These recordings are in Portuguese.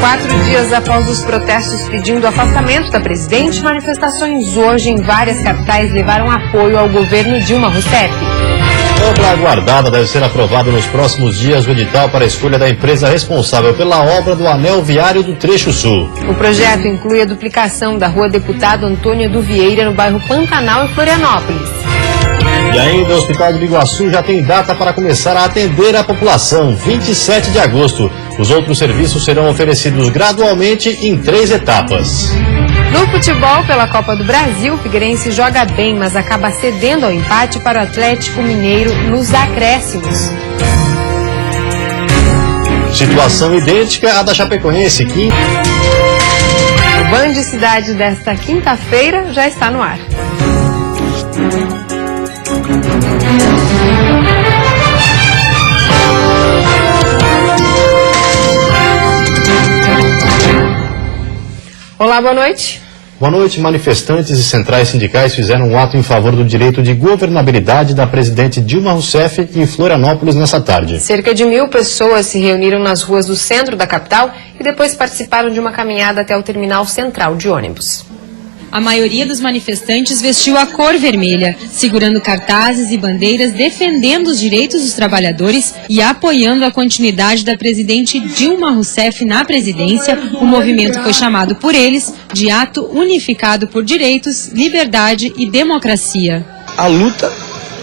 4 dias após os protestos pedindo o afastamento da presidente, manifestações hoje em várias capitais levaram apoio ao governo Dilma Rousseff. Obra aguardada deve ser aprovado nos próximos dias o edital para a escolha da empresa responsável pela obra do anel viário do Trecho Sul. O projeto inclui a duplicação da rua Deputado Antônio do Vieira, no bairro Pantanal, em Florianópolis. E ainda o Hospital de Biguaçu já tem data para começar a atender a população, 27 de agosto. Os outros serviços serão oferecidos gradualmente em 3 etapas. No futebol, pela Copa do Brasil, o Figueirense joga bem, mas acaba cedendo ao empate para o Atlético Mineiro nos acréscimos. Situação idêntica à da Chapecoense, que... O Band Cidade desta quinta-feira já está no ar. Olá, boa noite. Boa noite. Manifestantes e centrais sindicais fizeram um ato em favor do direito de governabilidade da presidente Dilma Rousseff em Florianópolis nessa tarde. Cerca de 1.000 pessoas se reuniram nas ruas do centro da capital e depois participaram de uma caminhada até o terminal central de ônibus. A maioria dos manifestantes vestiu a cor vermelha, segurando cartazes e bandeiras defendendo os direitos dos trabalhadores e apoiando a continuidade da presidente Dilma Rousseff na presidência. O movimento foi chamado por eles de Ato Unificado por Direitos, Liberdade e Democracia. A luta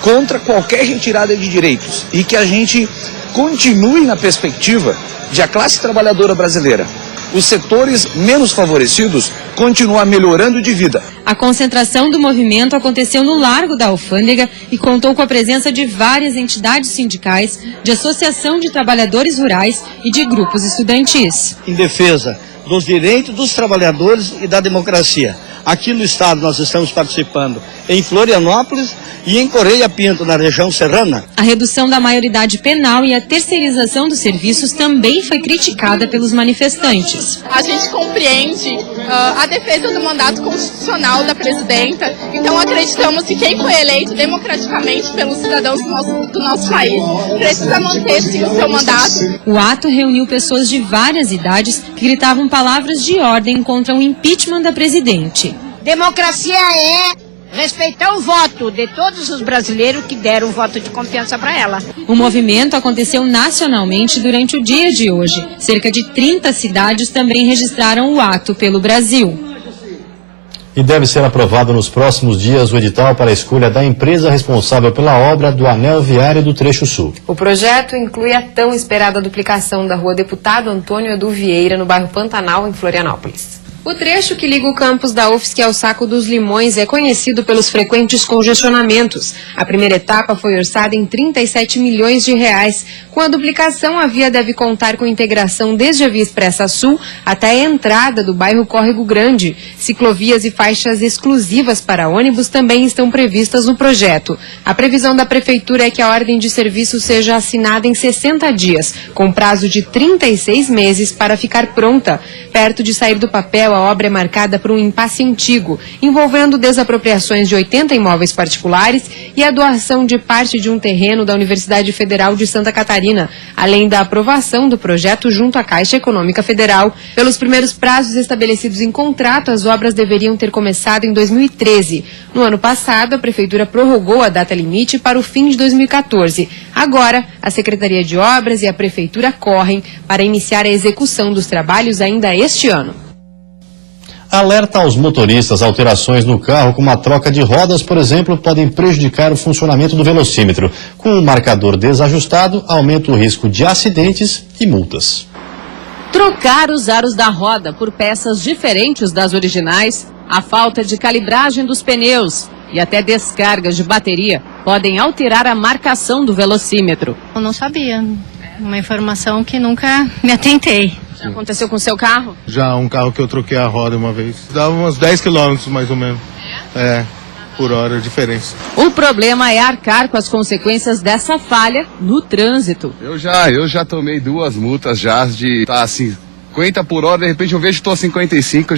contra qualquer retirada de direitos e que a gente continue na perspectiva de a classe trabalhadora brasileira, os setores menos favorecidos, continuar melhorando de vida. A concentração do movimento aconteceu no Largo da Alfândega e contou com a presença de várias entidades sindicais, de associação de trabalhadores rurais e de grupos estudantis. Em defesa dos direitos dos trabalhadores e da democracia. Aqui no estado nós estamos participando em Florianópolis e em Correia Pinto, na região serrana. A redução da maioridade penal e a terceirização dos serviços também foi criticada pelos manifestantes. A gente compreende a defesa do mandato constitucional da presidenta, então acreditamos que quem foi eleito democraticamente pelos cidadãos do nosso país precisa manter sim o seu mandato. O ato reuniu pessoas de várias idades que gritavam palavras de ordem contra o impeachment da presidente. Democracia é respeitar o voto de todos os brasileiros que deram voto de confiança para ela. O movimento aconteceu nacionalmente durante o dia de hoje. Cerca de 30 cidades também registraram o ato pelo Brasil. E deve ser aprovado nos próximos dias o edital para a escolha da empresa responsável pela obra do anel viário do Trecho Sul. O projeto inclui a tão esperada duplicação da rua Deputado Antônio do Vieira, no bairro Pantanal, em Florianópolis. O trecho que liga o campus da UFSC ao Saco dos Limões é conhecido pelos frequentes congestionamentos. A primeira etapa foi orçada em 37 milhões de reais. Com a duplicação, a via deve contar com integração desde a Via Expressa Sul até a entrada do bairro Córrego Grande. Ciclovias e faixas exclusivas para ônibus também estão previstas no projeto. A previsão da Prefeitura é que a ordem de serviço seja assinada em 60 dias, com prazo de 36 meses para ficar pronta. Perto de sair do papel, a obra é marcada por um impasse antigo, envolvendo desapropriações de 80 imóveis particulares e a doação de parte de um terreno da Universidade Federal de Santa Catarina, além da aprovação do projeto junto à Caixa Econômica Federal. Pelos primeiros prazos estabelecidos em contrato, as obras deveriam ter começado em 2013. No ano passado, a Prefeitura prorrogou a data limite para o fim de 2014. Agora, a Secretaria de Obras e a Prefeitura correm para iniciar a execução dos trabalhos ainda este ano. Alerta aos motoristas: alterações no carro, como a troca de rodas, por exemplo, podem prejudicar o funcionamento do velocímetro. Com o marcador desajustado, aumenta o risco de acidentes e multas. Trocar os aros da roda por peças diferentes das originais, a falta de calibragem dos pneus e até descargas de bateria podem alterar a marcação do velocímetro. Eu não sabia, uma informação que nunca me atentei. Já aconteceu com o seu carro? Já, um carro que eu troquei a roda uma vez. Dava uns 10 quilômetros mais ou menos. Por hora, a diferença. O problema é arcar com as consequências dessa falha no trânsito. Eu já tomei 2 multas já de estar assim, 50 por hora, de repente eu vejo que estou a 55,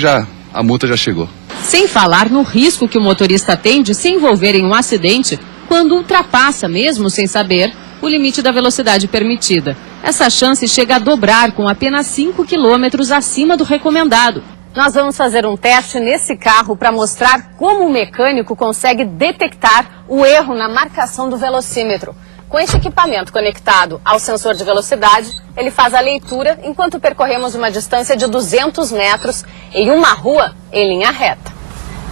a multa já chegou. Sem falar no risco que o motorista tem de se envolver em um acidente quando ultrapassa, mesmo sem saber, o limite da velocidade permitida. Essa chance chega a dobrar com apenas 5 quilômetros acima do recomendado. Nós vamos fazer um teste nesse carro para mostrar como o mecânico consegue detectar o erro na marcação do velocímetro. Com este equipamento conectado ao sensor de velocidade, ele faz a leitura enquanto percorremos uma distância de 200 metros em uma rua em linha reta.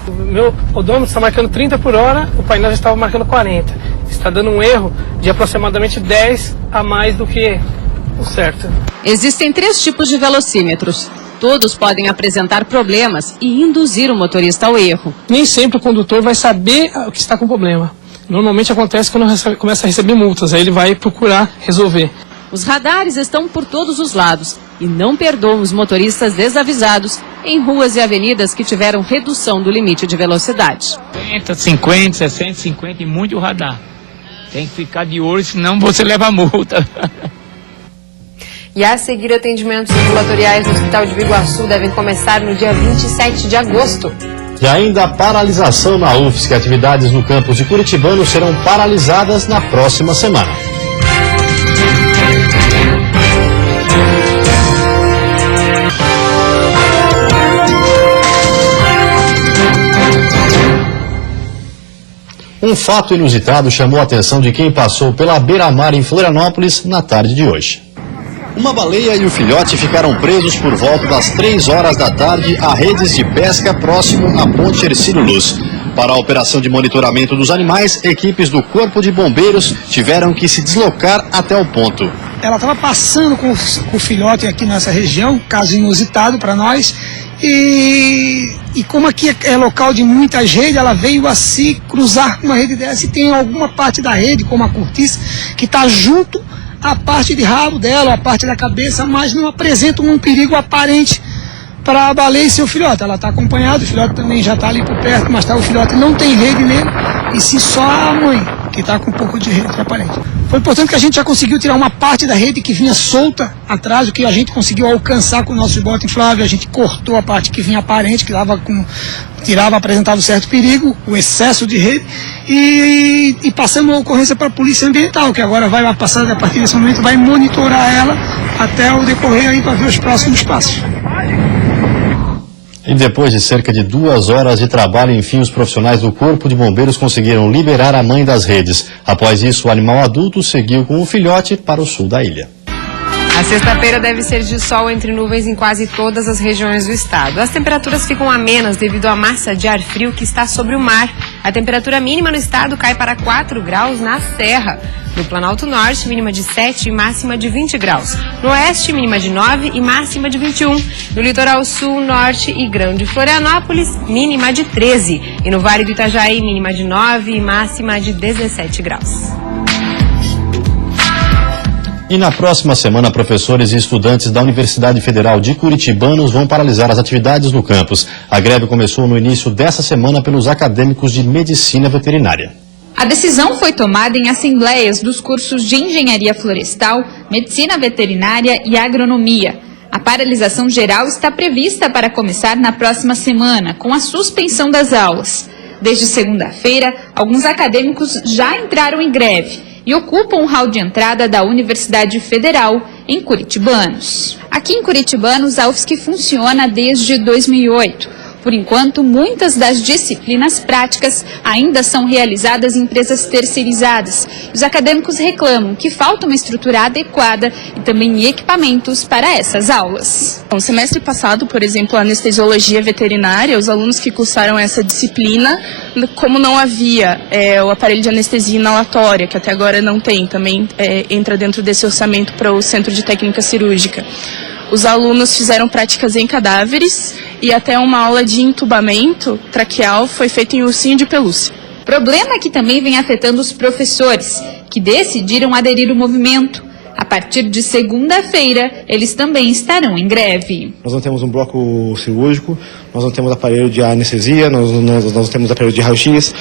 O meu odômetro está marcando 30 por hora, o painel já estava marcando 40. Está dando um erro de aproximadamente 10 a mais do que o certo. Existem 3 tipos de velocímetros. Todos podem apresentar problemas e induzir o motorista ao erro. Nem sempre o condutor vai saber o que está com problema. Normalmente acontece quando começa a receber multas, aí ele vai procurar resolver. Os radares estão por todos os lados e não perdoam os motoristas desavisados em ruas e avenidas que tiveram redução do limite de velocidade. 50, 60, 50 e muito radar. Tem que ficar de olho, senão você leva multa. E a seguir, atendimentos ambulatoriais no Hospital de Biguaçu devem começar no dia 27 de agosto. E ainda a paralisação na UFSC. Atividades no campus de Curitibano serão paralisadas na próxima semana. Um fato inusitado chamou a atenção de quem passou pela beira-mar em Florianópolis na tarde de hoje. Uma baleia e o filhote ficaram presos por volta das 3 horas da tarde a redes de pesca próximo à Ponte Hercílio Luz. Para a operação de monitoramento dos animais, equipes do Corpo de Bombeiros tiveram que se deslocar até o ponto. Ela estava passando com o filhote aqui nessa região, caso inusitado para nós, e como aqui é local de muitas redes, ela veio a se cruzar com uma rede dessa e tem alguma parte da rede, como a cortiça, que está junto a parte de rabo dela, a parte da cabeça, mas não apresenta um perigo aparente para a baleia e seu filhote. Ela está acompanhada, o filhote também já está ali por perto, mas o filhote não tem rede nele, e sim só a mãe, que está com um pouco de rede aparente. Foi importante que a gente já conseguiu tirar uma parte da rede que vinha solta atrás, o que a gente conseguiu alcançar com o nosso bote inflável. A gente cortou a parte que vinha aparente, que apresentava um certo perigo, o excesso de rede, e passamos a ocorrência para a Polícia Ambiental, que agora vai passar, a partir desse momento, vai monitorar ela até o decorrer aí para ver os próximos passos. E depois de cerca de 2 horas de trabalho, enfim, os profissionais do Corpo de Bombeiros conseguiram liberar a mãe das redes. Após isso, o animal adulto seguiu com o filhote para o sul da ilha. A sexta-feira deve ser de sol entre nuvens em quase todas as regiões do estado. As temperaturas ficam amenas devido à massa de ar frio que está sobre o mar. A temperatura mínima no estado cai para 4 graus na Serra. No Planalto Norte, mínima de 7 e máxima de 20 graus. No Oeste, mínima de 9 e máxima de 21. No Litoral Sul, Norte e Grande Florianópolis, mínima de 13. E no Vale do Itajaí, mínima de 9 e máxima de 17 graus. E na próxima semana, professores e estudantes da Universidade Federal de Curitibanos vão paralisar as atividades no campus. A greve começou no início dessa semana pelos acadêmicos de medicina veterinária. A decisão foi tomada em assembleias dos cursos de Engenharia Florestal, Medicina Veterinária e Agronomia. A paralisação geral está prevista para começar na próxima semana, com a suspensão das aulas. Desde segunda-feira, alguns acadêmicos já entraram em greve e ocupam o hall de entrada da Universidade Federal, em Curitibanos. Aqui em Curitibanos, a UFSC funciona desde 2008. Por enquanto, muitas das disciplinas práticas ainda são realizadas em empresas terceirizadas. Os acadêmicos reclamam que falta uma estrutura adequada e também equipamentos para essas aulas. No semestre passado, por exemplo, a anestesiologia veterinária, os alunos que cursaram essa disciplina, como não havia o aparelho de anestesia inalatória, que até agora não tem, também entra dentro desse orçamento para o Centro de Técnica Cirúrgica. Os alunos fizeram práticas em cadáveres e até uma aula de entubamento traqueal foi feita em ursinho de pelúcia. Problema que também vem afetando os professores, que decidiram aderir ao movimento. A partir de segunda-feira, eles também estarão em greve. Nós não temos um bloco cirúrgico, nós não temos aparelho de anestesia, nós não temos aparelho de raio-x,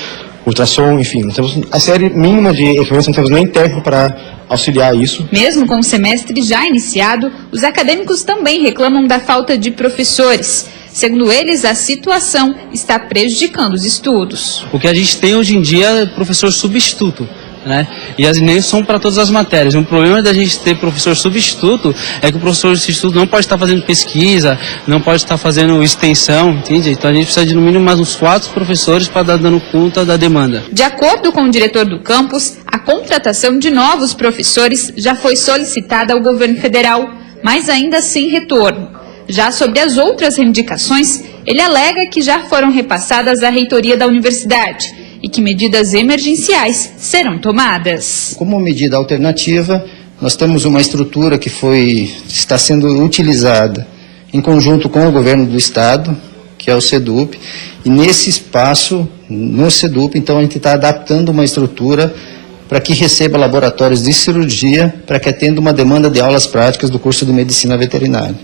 ultrassom, enfim, não temos a série mínima de equipamentos, não temos nem tempo para auxiliar isso. Mesmo com o semestre já iniciado, os acadêmicos também reclamam da falta de professores. Segundo eles, a situação está prejudicando os estudos. O que a gente tem hoje em dia é professor substituto. né? E nem são para todas as matérias. Um problema da gente ter professor substituto é que o professor substituto não pode estar fazendo pesquisa, não pode estar fazendo extensão, entende? Então a gente precisa de no mínimo mais uns 4 professores para dar dando conta da demanda. De acordo com o diretor do campus, a contratação de novos professores já foi solicitada ao governo federal, mas ainda sem retorno. Já sobre as outras reivindicações, ele alega que já foram repassadas à reitoria da universidade e que medidas emergenciais serão tomadas. Como medida alternativa, nós temos uma estrutura que está sendo utilizada em conjunto com o governo do estado, que é o SEDUP, e nesse espaço, no SEDUP, então a gente está adaptando uma estrutura para que receba laboratórios de cirurgia, para que atenda uma demanda de aulas práticas do curso de Medicina Veterinária.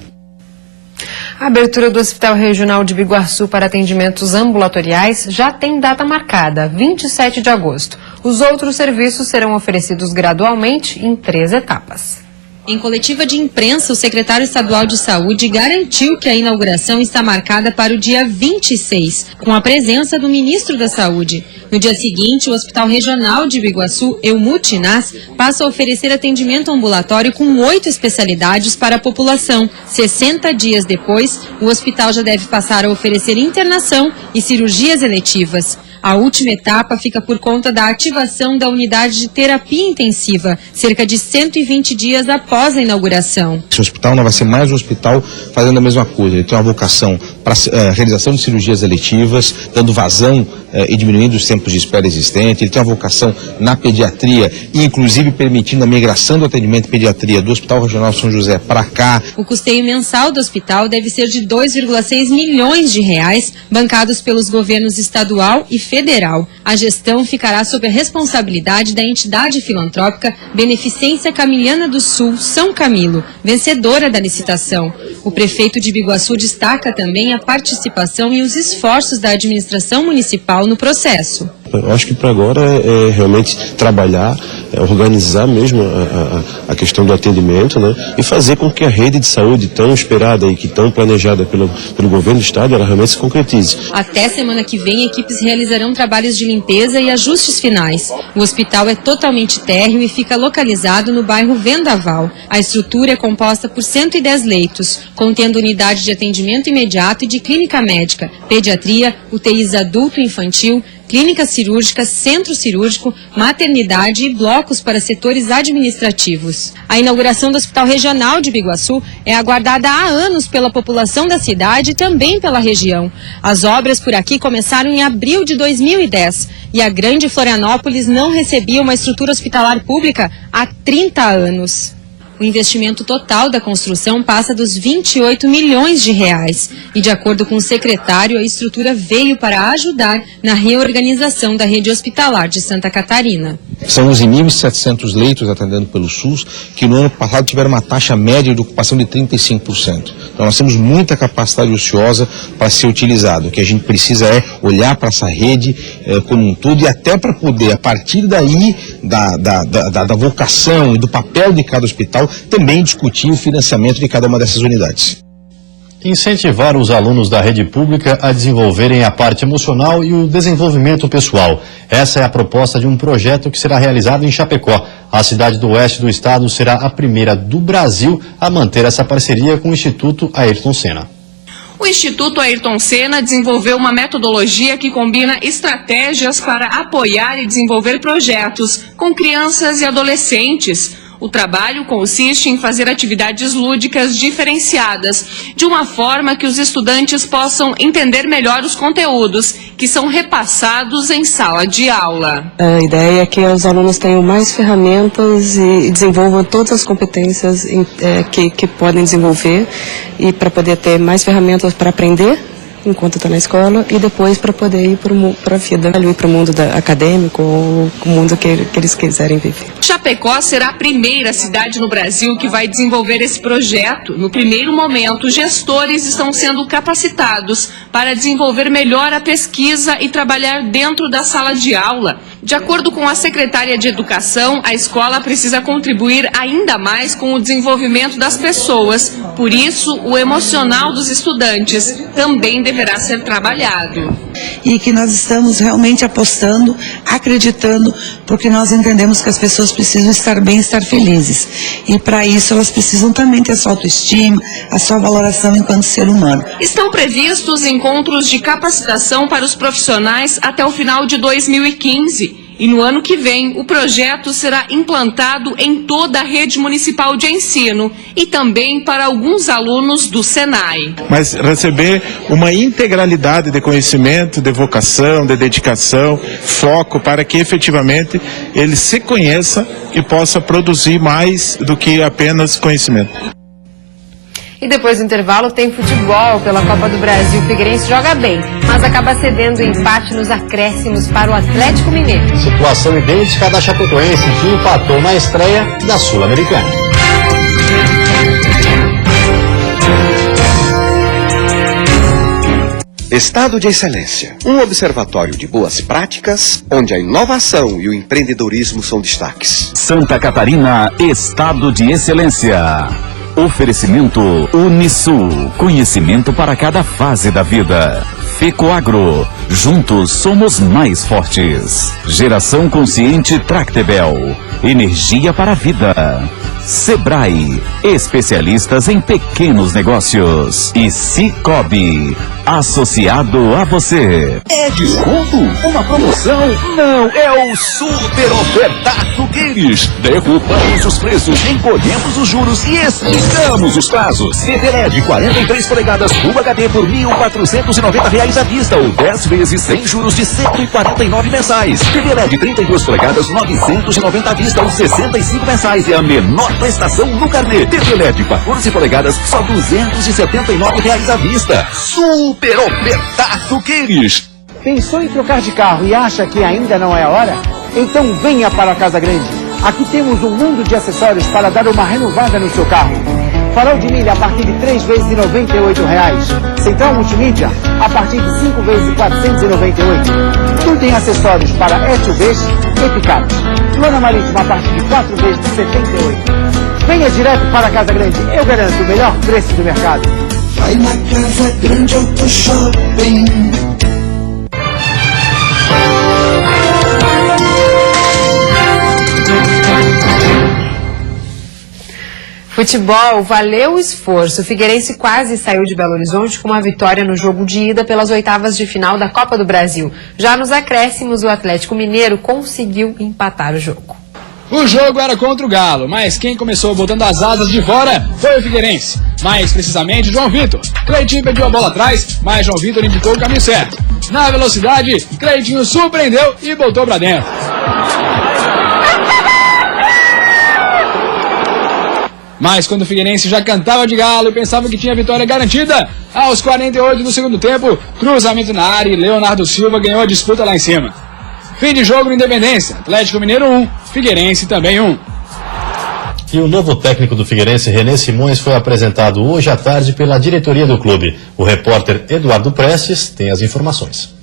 A abertura do Hospital Regional de Biguaçu para atendimentos ambulatoriais já tem data marcada, 27 de agosto. Os outros serviços serão oferecidos gradualmente em 3 etapas. Em coletiva de imprensa, o secretário estadual de saúde garantiu que a inauguração está marcada para o dia 26, com a presença do ministro da Saúde. No dia seguinte, o Hospital Regional de Biguaçu, Eumutinás, passa a oferecer atendimento ambulatório com 8 especialidades para a população. 60 dias depois, o hospital já deve passar a oferecer internação e cirurgias eletivas. A última etapa fica por conta da ativação da unidade de terapia intensiva, cerca de 120 dias após a inauguração. Esse hospital não vai ser mais um hospital fazendo a mesma coisa. Ele tem uma vocação para a realização de cirurgias eletivas, dando vazão e diminuindo os tempos de espera existentes. Ele tem uma vocação na pediatria e inclusive permitindo a migração do atendimento de pediatria do Hospital Regional São José para cá. O custeio mensal do hospital deve ser de 2,6 milhões de reais, bancados pelos governos estadual e federal. A gestão ficará sob a responsabilidade da entidade filantrópica Beneficência Camiliana do Sul, São Camilo, vencedora da licitação. O prefeito de Biguaçu destaca também a participação e os esforços da administração municipal no processo. Eu acho que para agora é realmente trabalhar, organizar mesmo a questão do atendimento, né, e fazer com que a rede de saúde tão esperada e que tão planejada pelo governo do estado, ela realmente se concretize. Até semana que vem, equipes realizarão trabalhos de limpeza e ajustes finais. O hospital é totalmente térreo e fica localizado no bairro Vendaval. A estrutura é composta por 110 leitos, contendo unidade de atendimento imediato e de clínica médica, pediatria, UTIs adulto e infantil, clínica cirúrgica, centro cirúrgico, maternidade e blocos para setores administrativos. A inauguração do Hospital Regional de Biguaçu é aguardada há anos pela população da cidade e também pela região. As obras por aqui começaram em abril de 2010 e a Grande Florianópolis não recebia uma estrutura hospitalar pública há 30 anos. O investimento total da construção passa dos 28 milhões de reais. E, de acordo com o secretário, a estrutura veio para ajudar na reorganização da rede hospitalar de Santa Catarina. São 11.700 leitos atendendo pelo SUS, que no ano passado tiveram uma taxa média de ocupação de 35%. Então nós temos muita capacidade ociosa para ser utilizada. O que a gente precisa é olhar para essa rede como um todo e até para poder, a partir daí, da vocação e do papel de cada hospital, também discutir o financiamento de cada uma dessas unidades. Incentivar os alunos da rede pública a desenvolverem a parte emocional e o desenvolvimento pessoal. Essa é a proposta de um projeto que será realizado em Chapecó. A cidade do oeste do estado será a primeira do Brasil a manter essa parceria com o Instituto Ayrton Senna. O Instituto Ayrton Senna desenvolveu uma metodologia que combina estratégias para apoiar e desenvolver projetos com crianças e adolescentes. O trabalho consiste em fazer atividades lúdicas diferenciadas, de uma forma que os estudantes possam entender melhor os conteúdos que são repassados em sala de aula. A ideia é que os alunos tenham mais ferramentas e desenvolvam todas as competências que podem desenvolver e para poder ter mais ferramentas para aprender enquanto está na escola e depois para poder ir para a vida, ir para o mundo acadêmico ou o mundo que eles quiserem viver. Chapecó será a primeira cidade no Brasil que vai desenvolver esse projeto. No primeiro momento, gestores estão sendo capacitados para desenvolver melhor a pesquisa e trabalhar dentro da sala de aula. De acordo com a secretária de Educação, a escola precisa contribuir ainda mais com o desenvolvimento das pessoas. Por isso, o emocional dos estudantes também deverá ser trabalhado. E que nós estamos realmente apostando acreditando, porque nós entendemos que as pessoas precisam estar bem, estar felizes. E para isso elas precisam também ter sua autoestima, a sua valoração enquanto ser humano. Estão previstos encontros de capacitação para os profissionais até o final de 2015. E no ano que vem, o projeto será implantado em toda a rede municipal de ensino e também para alguns alunos do Senai. Mas receber uma integralidade de conhecimento, de vocação, de dedicação, foco, para que efetivamente ele se conheça e possa produzir mais do que apenas conhecimento. E depois do intervalo tem futebol pela Copa do Brasil. O Figueirense joga bem, mas acaba cedendo o empate nos acréscimos para o Atlético Mineiro. Situação idêntica à da Chapecoense, que empatou na estreia da Sul-Americana. Estado de Excelência, um observatório de boas práticas, onde a inovação e o empreendedorismo são destaques. Santa Catarina, Estado de Excelência. Oferecimento Unisul, conhecimento para cada fase da vida. Fecoagro, juntos somos mais fortes. Geração Consciente Tractebel, energia para a vida. Sebrae, especialistas em pequenos negócios. E Cicobi, associado a você. É desconto? Uma promoção? Não, é o Super Ofertaço Guedes. Derrubamos os preços, encolhemos os juros e esticamos os prazos. TV LED 43 polegadas Full HD por R$ 1.490 à vista ou 10 vezes sem juros de R$ 149 mensais. TV LED 32 polegadas 990 à vista ou 65 mensais é a menor prestação no carnê. TV LED 14 polegadas só R$ 279 à vista. Super Ofertaço Queires. Pensou em trocar de carro e acha que ainda não é a hora? Então venha para a Casa Grande. Aqui temos um mundo de acessórios para dar uma renovada no seu carro. Farol de milha a partir de 3 vezes de R$ 98. Central multimídia a partir de 5 vezes de R$ 498. Tudo em acessórios para SUVs e picapes. Lona marítima a partir de 4 vezes de R$ 78. Venha direto para a Casa Grande. Eu garanto o melhor preço do mercado. Vai na Casa Grande Auto Shopping. Futebol, valeu o esforço. O Figueirense quase saiu de Belo Horizonte com uma vitória no jogo de ida pelas oitavas de final da Copa do Brasil. Já nos acréscimos, o Atlético Mineiro conseguiu empatar o jogo. O jogo era contra o Galo, mas quem começou botando as asas de fora foi o Figueirense. Mais precisamente, João Vitor. Cleitinho pediu a bola atrás, mas João Vitor indicou o caminho certo. Na velocidade, Cleitinho surpreendeu e botou pra dentro. Mas quando o Figueirense já cantava de galo e pensava que tinha vitória garantida, aos 48 do segundo tempo, cruzamento na área e Leonardo Silva ganhou a disputa lá em cima. Fim de jogo no Independência, Atlético Mineiro 1, Figueirense também 1. E o novo técnico do Figueirense, René Simões, foi apresentado hoje à tarde pela diretoria do clube. O repórter Eduardo Prestes tem as informações.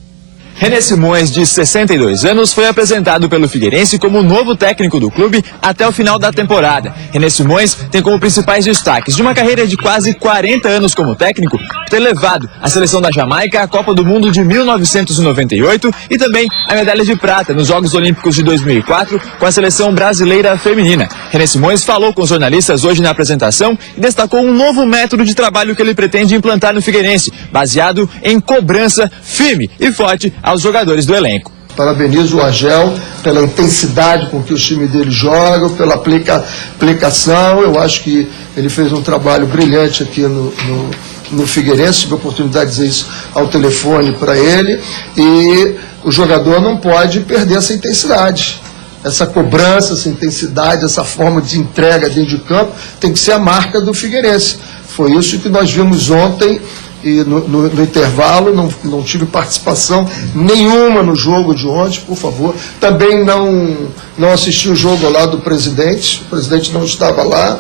René Simões, de 62 anos, foi apresentado pelo Figueirense como novo técnico do clube até o final da temporada. René Simões tem como principais destaques de uma carreira de quase 40 anos como técnico, ter levado a seleção da Jamaica à Copa do Mundo de 1998 e também a medalha de prata nos Jogos Olímpicos de 2004 com a seleção brasileira feminina. René Simões falou com os jornalistas hoje na apresentação e destacou um novo método de trabalho que ele pretende implantar no Figueirense, baseado em cobrança firme e forte aos jogadores do elenco. Parabenizo o Agel pela intensidade com que o time dele joga, pela aplicação. Eu acho que ele fez um trabalho brilhante aqui no Figueirense. Tive a oportunidade de dizer isso ao telefone para ele. E o jogador não pode perder essa intensidade. Essa cobrança, essa intensidade, essa forma de entrega dentro de campo tem que ser a marca do Figueirense. Foi isso que nós vimos ontem. E no intervalo, não tive participação nenhuma no jogo de ontem, por favor. Também não assisti o jogo lá do presidente, o presidente não estava lá.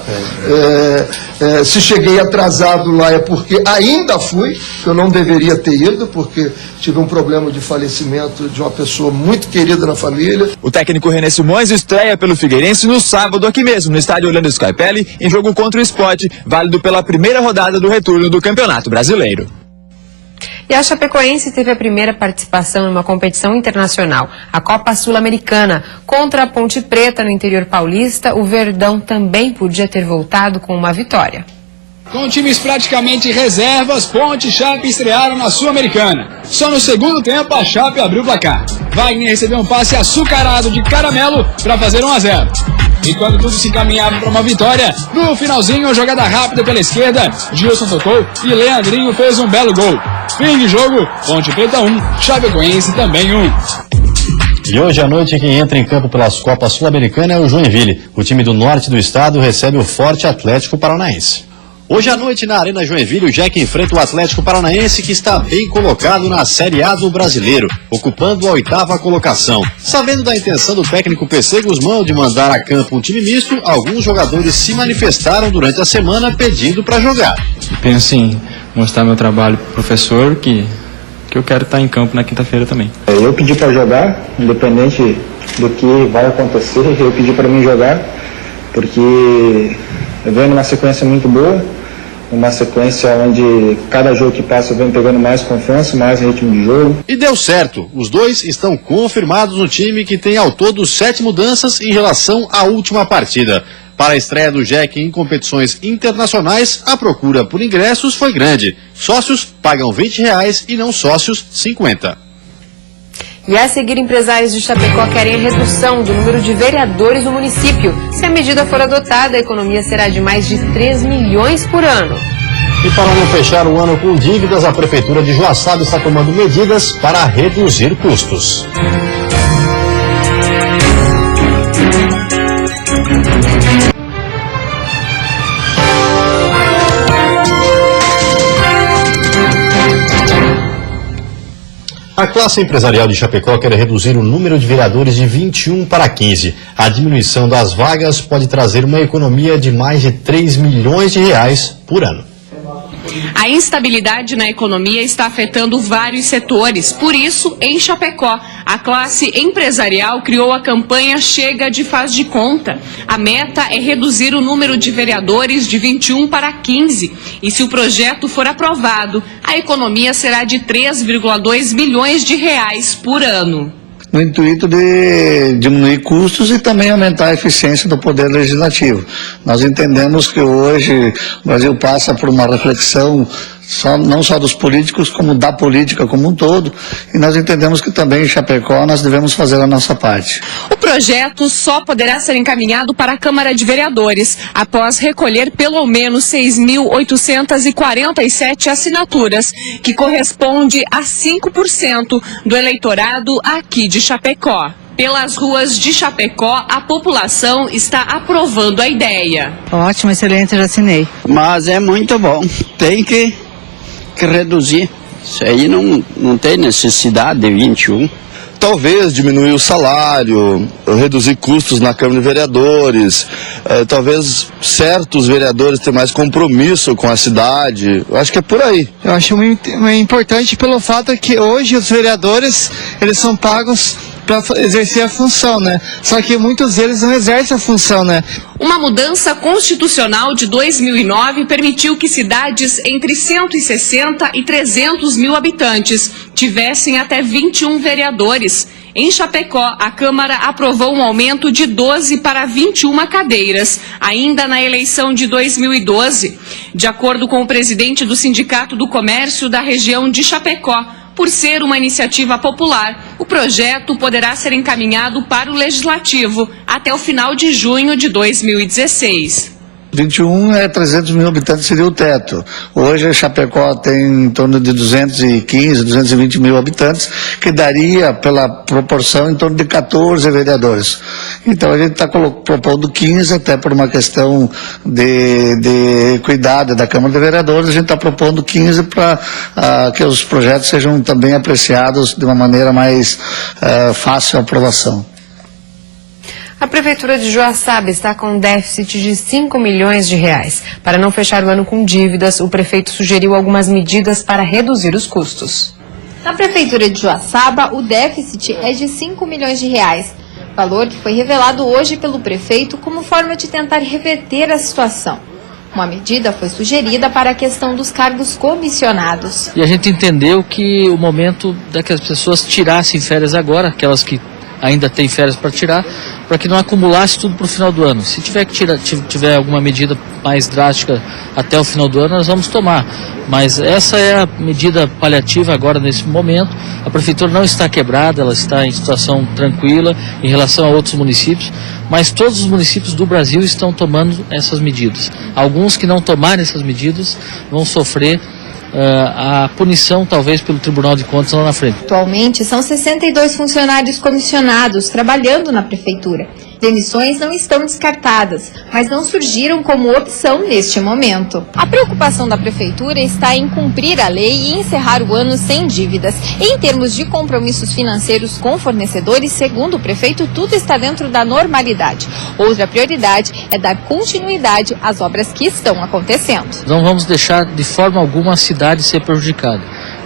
Se cheguei atrasado lá é porque ainda fui, que eu não deveria ter ido, porque tive um problema de falecimento de uma pessoa muito querida na família. O técnico René Simões estreia pelo Figueirense no sábado aqui mesmo, no estádio Orlando Scarpelli, em jogo contra o Sport, válido pela primeira rodada do retorno do Campeonato Brasileiro. E a Chapecoense teve a primeira participação numa competição internacional, a Copa Sul-Americana. Contra a Ponte Preta, no interior paulista, o Verdão também podia ter voltado com uma vitória. Com times praticamente reservas, Ponte e Chape estrearam na Sul-Americana. Só no segundo tempo, a Chape abriu o placar. Wagner recebeu um passe açucarado de caramelo para fazer 1-0. E quando tudo se encaminhava para uma vitória, no finalzinho, jogada rápida pela esquerda, Gilson tocou e Leandrinho fez um belo gol. Fim de jogo, Ponte Preta 1, Chapecoense também 1. E hoje à noite quem entra em campo pelas Copas Sul-Americana é o Joinville. O time do norte do estado recebe o Forte Atlético Paranaense. Hoje à noite na Arena Joinville, o Jack enfrenta o Atlético Paranaense, que está bem colocado na Série A do Brasileiro, ocupando a 8ª colocação. Sabendo da intenção do técnico PC Guzmão de mandar a campo um time misto, alguns jogadores se manifestaram durante a semana pedindo para jogar. Penso em mostrar meu trabalho pro professor, que eu quero estar em campo na quinta-feira também. Eu pedi para jogar, independente do que vai acontecer, eu pedi para mim jogar, porque eu venho numa sequência muito boa, uma sequência onde cada jogo que passa eu venho pegando mais confiança, mais ritmo de jogo. E deu certo, os dois estão confirmados no time, que tem ao todo 7 mudanças em relação à última partida. Para a estreia do Jack em competições internacionais, a procura por ingressos foi grande. Sócios pagam R$20 e não sócios R$50. E a seguir, empresários de Chapecó querem a redução do número de vereadores no município. Se a medida for adotada, a economia será de mais de 3 milhões por ano. E para não fechar o ano com dívidas, a Prefeitura de Joaçaba está tomando medidas para reduzir custos. A classe empresarial de Chapecó quer reduzir o número de vereadores de 21 para 15. A diminuição das vagas pode trazer uma economia de mais de 3 milhões de reais por ano. A instabilidade na economia está afetando vários setores. Por isso, em Chapecó, a classe empresarial criou a campanha Chega de Faz de Conta. A meta é reduzir o número de vereadores de 21 para 15. E se o projeto for aprovado, a economia será de 3,2 milhões de reais por ano. No intuito de diminuir custos e também aumentar a eficiência do Poder Legislativo. Nós entendemos que hoje o Brasil passa por uma reflexão não só dos políticos, como da política como um todo, e nós entendemos que também em Chapecó nós devemos fazer a nossa parte. O projeto só poderá ser encaminhado para a Câmara de Vereadores, após recolher pelo menos 6.847 assinaturas, que corresponde a 5% do eleitorado aqui de Chapecó. Pelas ruas de Chapecó, a população está aprovando a ideia. Ótimo, excelente, já assinei. Mas é muito bom, tem que reduzir. Isso aí não tem necessidade de 21. Talvez diminuir o salário, reduzir custos na Câmara de Vereadores, talvez certos vereadores tenham mais compromisso com a cidade. Eu acho que é por aí. Eu acho muito importante pelo fato que hoje os vereadores, eles são pagos para exercer a função, né? Só que muitos deles não exercem a função, né? Uma mudança constitucional de 2009 permitiu que cidades entre 160 e 300 mil habitantes tivessem até 21 vereadores. Em Chapecó, a Câmara aprovou um aumento de 12 para 21 cadeiras, ainda na eleição de 2012. De acordo com o presidente do Sindicato do Comércio da região de Chapecó, por ser uma iniciativa popular, o projeto poderá ser encaminhado para o Legislativo até o final de junho de 2016. 21 é 300 mil habitantes, seria o teto. Hoje a Chapecó tem em torno de 215, 220 mil habitantes, que daria, pela proporção, em torno de 14 vereadores. Então a gente está propondo 15, até por uma questão de equidade da Câmara de Vereadores, a gente está propondo 15 para que os projetos sejam também apreciados de uma maneira mais fácil a aprovação. A Prefeitura de Joaçaba está com um déficit de 5 milhões de reais. Para não fechar o ano com dívidas, o prefeito sugeriu algumas medidas para reduzir os custos. Na Prefeitura de Joaçaba, o déficit é de 5 milhões de reais, valor que foi revelado hoje pelo prefeito como forma de tentar reverter a situação. Uma medida foi sugerida para a questão dos cargos comissionados. E a gente entendeu que o momento é que as pessoas tirassem férias agora, aquelas que ainda têm férias para tirar, para que não acumulasse tudo para o final do ano. Se tiver alguma medida mais drástica até o final do ano, nós vamos tomar. Mas essa é a medida paliativa agora nesse momento. A prefeitura não está quebrada, ela está em situação tranquila em relação a outros municípios, mas todos os municípios do Brasil estão tomando essas medidas. Alguns que não tomarem essas medidas vão sofrer a punição, talvez, pelo Tribunal de Contas lá na frente. Atualmente, são 62 funcionários comissionados trabalhando na prefeitura. Demissões não estão descartadas, mas não surgiram como opção neste momento. A preocupação da prefeitura está em cumprir a lei e encerrar o ano sem dívidas. Em termos de compromissos financeiros com fornecedores, segundo o prefeito, tudo está dentro da normalidade. Outra prioridade é dar continuidade às obras que estão acontecendo. Não vamos deixar de forma alguma a cidade ser prejudicada,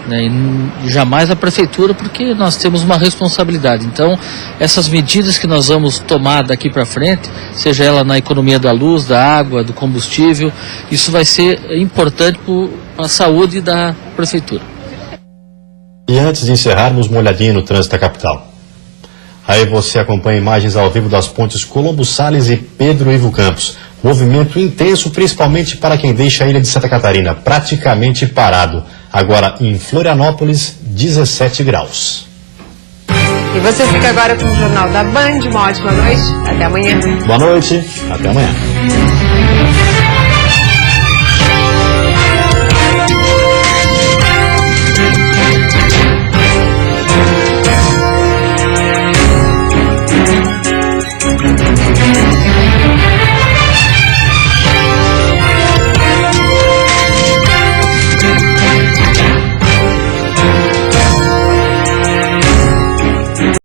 né? E jamais a prefeitura, porque nós temos uma responsabilidade. Então, essas medidas que nós vamos tomar daqui para frente, seja ela na economia da luz, da água, do combustível, isso vai ser importante para a saúde da prefeitura. E antes de encerrarmos, uma olhadinha no trânsito da capital. Aí você acompanha imagens ao vivo das pontes Colombo Salles e Pedro Ivo Campos. Movimento intenso, principalmente para quem deixa a ilha de Santa Catarina praticamente parado. Agora em Florianópolis, 17 graus. E você fica agora com o Jornal da Band. Uma ótima noite. Até amanhã. Boa noite. Até amanhã.